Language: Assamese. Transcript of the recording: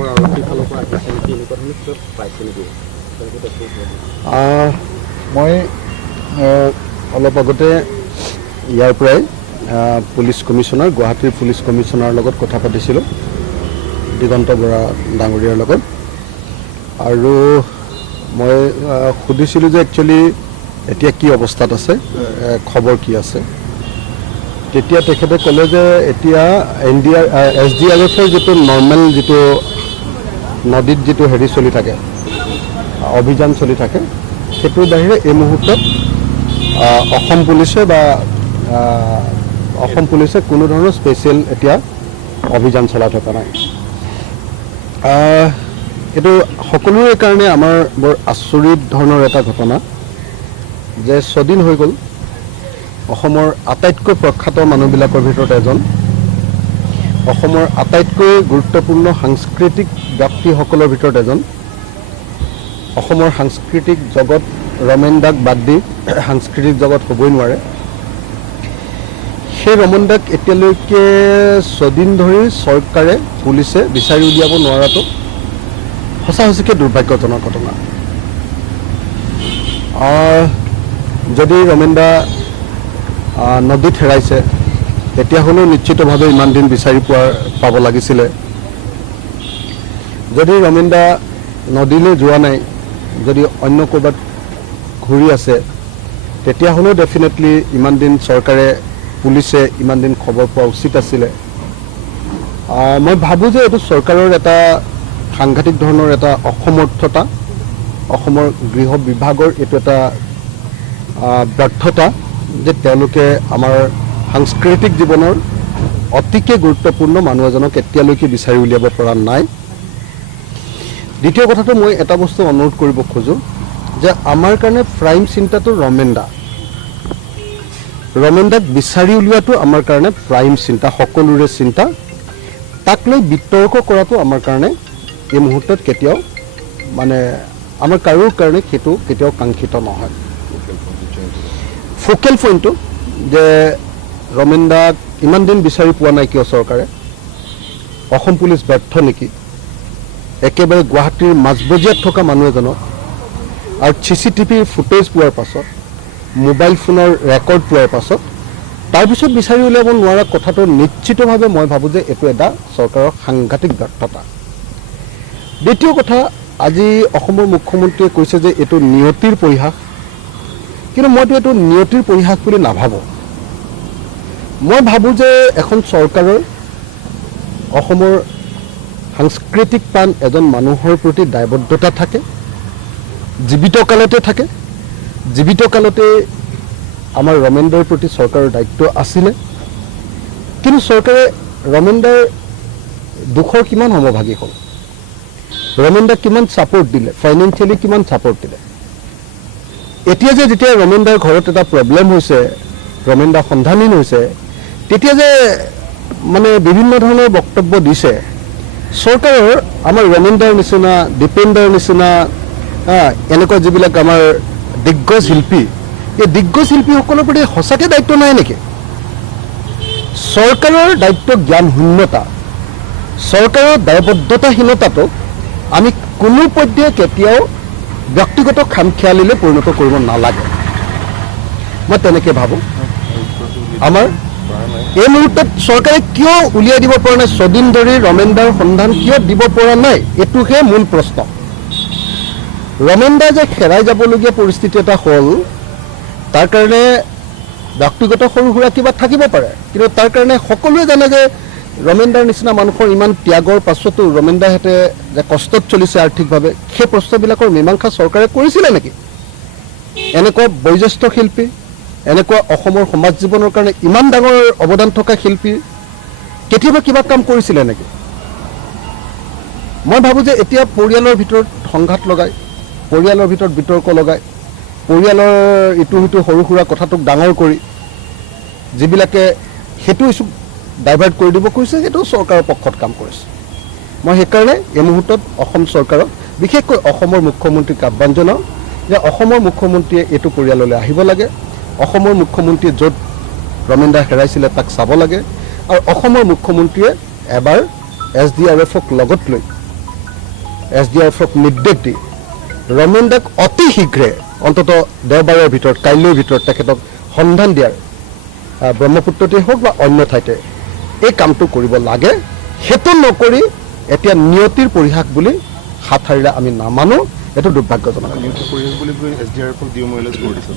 খবৰ আৰক্ষীৰ ফালৰ পৰা আহিছে নেকি এনেকুৱা ধৰণৰ কিবা পাইছে নেকি? মই অলপ আগতে ইয়াৰ পৰাই পুলিচ কমিশ্যনাৰ গুৱাহাটীৰ পুলিচ কমিশ্যনাৰৰ লগত কথা পাতিছিলোঁ, দিগন্ত বৰা ডাঙৰীয়াৰ লগত। আৰু মই সুধিছিলোঁ যে একচুৱেলি এতিয়া কি অৱস্থাত আছে, খবৰ কি আছে। তেতিয়া তেখেতে ক'লে যে এতিয়া SDRFৰ যিটো নৰ্মেল যিটো নদীত যিটো হেৰি চলি থাকে, অভিযান চলি থাকে, সেইটোৰ বাহিৰে এই মুহূৰ্তত অসম পুলিচে কোনো ধৰণৰ স্পেচিয়েল এতিয়া অভিযান চলাই থকা নাই। এইটো সকলোৰে কাৰণে আমাৰ বৰ আচৰিত ধৰণৰ এটা ঘটনা যে ছদিন হৈ গ'ল অসমৰ আটাইতকৈ প্ৰখ্যাত মানুহবিলাকৰ ভিতৰত এজন, অসমৰ আটাইতকৈ গুৰুত্বপূৰ্ণ সাংস্কৃতিক ব্যক্তিসকলৰ ভিতৰত এজন, অসমৰ সাংস্কৃতিক জগত ৰমেন দাক বাদ দি সাংস্কৃতিক জগত হ'বই নোৱাৰে। সেই ৰমেন দাক এতিয়ালৈকে ছদিন ধৰি চৰকাৰে পুলিচে বিচাৰি উলিয়াব নোৱাৰাটো সঁচা সঁচিকৈ দুৰ্ভাগ্যজনক ঘটনা। যদি ৰমেন দা নদীত হেৰাইছে তেতিয়াহ'লেও নিশ্চিতভাৱে ইমান দিন বিচাৰি পাব লাগিছিলে। যদি ৰমেন দা নদীলৈ যোৱা নাই, যদি অন্য ক'ৰবাত ঘূৰি আছে, তেতিয়াহ'লেও ডেফিনেটলি ইমান দিন চৰকাৰে পুলিচে ইমান দিন খবৰ পোৱা উচিত আছিলে। মই ভাবোঁ যে এইটো চৰকাৰৰ এটা সাংঘাতিক ধৰণৰ এটা অসমৰ্থতা, অসমৰ গৃহ বিভাগৰ এইটো এটা ব্যৰ্থতা যে তেওঁলোকে আমাৰ সাংস্কৃতিক জীৱনৰ অতিকে গুৰুত্বপূৰ্ণ মানুহ এজনক এতিয়ালৈকে বিচাৰি উলিয়াব পৰা নাই। দ্বিতীয় কথাটো মই এটা বস্তু অনুৰোধ কৰিব খোজোঁ যে আমাৰ কাৰণে প্ৰাইম চিন্তাটো ৰমেন দা। ৰমেন দাক বিচাৰি উলিওৱাটো আমাৰ কাৰণে প্ৰাইম চিন্তা, সকলোৰে চিন্তা। তাক লৈ বিতৰ্ক কৰাটো আমাৰ কাৰণে এই মুহূৰ্তত কেতিয়াও আমাৰ কাৰোৰ কাৰণে সেইটো কেতিয়াও কাংক্ষিত নহয়। ফ'কেল পইণ্টটো যে ৰমেন দাক ইমান দিন বিচাৰি পোৱা নাই কিয় চৰকাৰে, অসম পুলিচ ব্যৰ্থ নেকি, একেবাৰে গুৱাহাটীৰ মাজমজিয়াত থকা মানুহ এজনক আৰু CCTV ফুটেজ পোৱাৰ পাছত, মোবাইল ফোনৰ ৰেকৰ্ড পোৱাৰ পাছত তাৰপিছত বিচাৰি উলিয়াব নোৱাৰা কথাটো নিশ্চিতভাৱে মই ভাবোঁ যে এইটো এটা চৰকাৰৰ সাংঘাতিক ব্যৰ্থতা। দ্বিতীয় কথা, আজি অসমৰ মুখ্যমন্ত্ৰীয়ে কৈছে যে এইটো নিয়তিৰ পৰিহাস, কিন্তু মইতো এইটো নিয়তিৰ পৰিহাস বুলি নাভাবোঁ। মই ভাবোঁ যে এখন চৰকাৰৰ অসমৰ সাংস্কৃতিক প্ৰাণ এজন মানুহৰ প্ৰতি দায়বদ্ধতা থাকে, জীৱিত কালতে থাকে। জীৱিত কালতে আমাৰ ৰমেন দাৰ প্ৰতি চৰকাৰৰ দায়িত্ব আছিলে, কিন্তু চৰকাৰে ৰমেন দাৰ দুখৰ কিমান সমভাগী হ'ল, ৰমেন দাক কিমান ছাপোৰ্ট দিলে, ফাইনেন্সিয়েলি কিমান ছাপোৰ্ট দিলে। এতিয়া যে যেতিয়া ৰমেন দাৰ ঘৰত এটা প্ৰব্লেম হৈছে, ৰমেন দা সন্ধানহীন হৈছে, তেতিয়া যে বিভিন্ন ধৰণৰ বক্তব্য দিছে চৰকাৰৰ, আমাৰ ৰমেন দাৰ নিচিনা, দীপেন দাৰ নিচিনা এনেকুৱা যিবিলাক আমাৰ দিগ্গজ শিল্পী, এই দিগ্গজ শিল্পীসকলৰ প্ৰতি সঁচাকৈ দায়িত্ব নাই নেকি? চৰকাৰৰ দায়িত্ব জ্ঞানশূন্যতা, চৰকাৰৰ দায়বদ্ধতাহীনতাটো আমি কোনো পৰ্যায়ে কেতিয়াও ব্যক্তিগত খামখেয়ালিলৈ পৰিণত কৰিব নালাগে, মই তেনেকৈ ভাবোঁ। আমাৰ এই মুহূৰ্তত চৰকাৰে কিয় উলিয়াই দিব পৰা নাই, ছদিন ধৰি ৰমেন দাৰ সন্ধান কিয় দিব পৰা নাই, এইটোহে মূল প্ৰশ্ন। ৰমেন দা যে হেৰাই যাবলগীয়া পৰিস্থিতি এটা হ'ল, তাৰ কাৰণে ব্যক্তিগত সৰু সুৰা কিবা থাকিব পাৰে, কিন্তু তাৰ কাৰণে সকলোৱে জানে যে ৰমেন দাৰ নিচিনা মানুহৰ ইমান ত্যাগৰ পাছতো ৰমেন দাহঁতে যে কষ্টত চলিছে আৰ্থিকভাৱে, সেই প্ৰশ্নবিলাকৰ মীমাংসা চৰকাৰে কৰিছিলে নেকি? এনেকুৱা বয়োজ্যেষ্ঠ শিল্পী, এনেকুৱা অসমৰ সমাজ জীৱনৰ কাৰণে ইমান ডাঙৰ অৱদান থকা শিল্পী কেতিয়াবা কিবা কাম কৰিছিলে নেকি? মই ভাবোঁ যে এতিয়া পৰিয়ালৰ ভিতৰত সংঘাত লগাই, পৰিয়ালৰ ভিতৰত বিতৰ্ক লগাই, পৰিয়ালৰ ইটো সিটো সৰু সুৰা কথাটোক ডাঙৰ কৰি যিবিলাকে সেইটো ইছ্যু ডাইভাৰ্ট কৰি দিব কৈছে, সেইটো চৰকাৰৰ পক্ষত কাম কৰিছে। মই সেইকাৰণে এই মুহূৰ্তত অসম চৰকাৰক, বিশেষকৈ অসমৰ মুখ্যমন্ত্ৰীক আহ্বান জনাওঁ যে অসমৰ মুখ্যমন্ত্ৰীয়ে এইটো পৰিয়াললৈ আহিব লাগে, অসমৰ মুখ্যমন্ত্ৰীয়ে য'ত ৰমেন দা হেৰাইছিলে তাক চাব লাগে, আৰু অসমৰ মুখ্যমন্ত্ৰীয়ে এবাৰ SDRFক লগত লৈ SDRFক নিৰ্দেশ দি ৰমেন দাক অতি শীঘ্ৰে অন্ততঃ দেওবাৰৰ ভিতৰত কাইলৈৰ ভিতৰত তেখেতক সন্ধান দিয়াৰ ব্ৰহ্মপুত্ৰতে হওক বা অন্য ঠাইতে এই কামটো কৰিব লাগে। সেইটো নকৰি এতিয়া নিয়তিৰ পৰিহাস বুলি হাত সাৰিলে আমি নামানো। এইটো দুৰ্ভাগ্যজনক। নিউজ পৰিৱেশ বুলি কৈ SDRFক ডিমোৰেলাইজ কৰি দিছে।